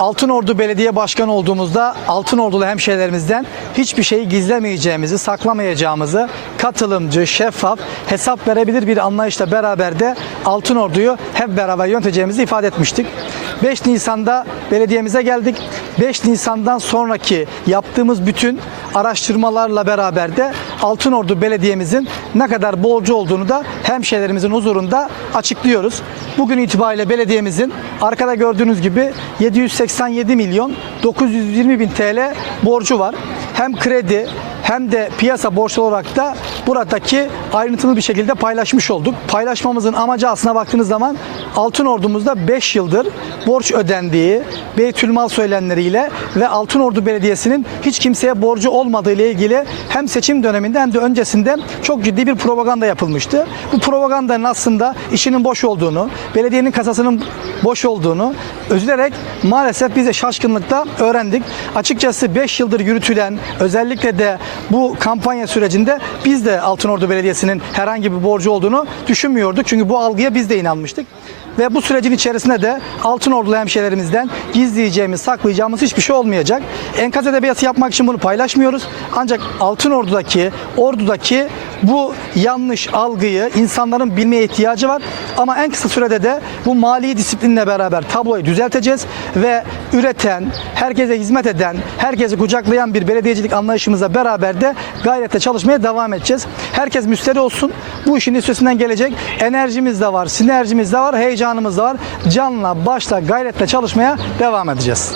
Altınordu Belediye Başkanı olduğumuzda Altınordulu hemşehrilerimizden hiçbir şeyi gizlemeyeceğimizi, saklamayacağımızı, katılımcı, şeffaf, hesap verebilir bir anlayışla beraber de Altınordu'yu hep beraber yöneteceğimizi ifade etmiştik. 5 Nisan'da belediyemize geldik. 5 Nisan'dan sonraki yaptığımız bütün araştırmalarla beraber de Altınordu Belediye'mizin ne kadar borcu olduğunu da hemşehrilerimizin huzurunda açıklıyoruz. Bugün itibariyle belediyemizin arkada gördüğünüz gibi 787 milyon 920 bin TL borcu var. Hem kredi hem de piyasa borçlu olarak da buradaki ayrıntılı bir şekilde paylaşmış olduk. Paylaşmamızın amacı aslına baktığınız zaman Altın Ordumuzda 5 yıldır borç ödendiği Beytülmal söylemleriyle ve Altınordu Belediyesi'nin hiç kimseye borcu olmadığı ile ilgili hem seçim döneminde hem de öncesinde çok ciddi bir propaganda yapılmıştı. Bu propagandanın aslında işinin boş olduğunu, belediyenin kasasının boş olduğunu üzülerek maalesef biz de şaşkınlıkta öğrendik. Açıkçası 5 yıldır yürütülen özellikle de bu kampanya sürecinde biz de Altınordu Belediyesi'nin herhangi bir borcu olduğunu düşünmüyorduk. Çünkü bu algıya biz de inanmıştık. Ve bu sürecin içerisinde de Altınordulu hemşehrilerimizden gizleyeceğimiz, saklayacağımız hiçbir şey olmayacak. Enkaz edebiyatı yapmak için bunu paylaşmıyoruz. Ancak Altınordu'daki, Ordu'daki bu yanlış algıyı insanların bilmeye ihtiyacı var. Ama en kısa sürede de bu mali disiplinle beraber tabloyu düzelteceğiz ve üreten, herkese hizmet eden, herkesi kucaklayan bir belediyecilik anlayışımıza beraber de gayretle çalışmaya devam edeceğiz. Herkes müşteri olsun. Bu işin üstesinden gelecek. Enerjimiz de var, sinerjimiz de var, heyecanımız da var. Canla, başla, gayretle çalışmaya devam edeceğiz.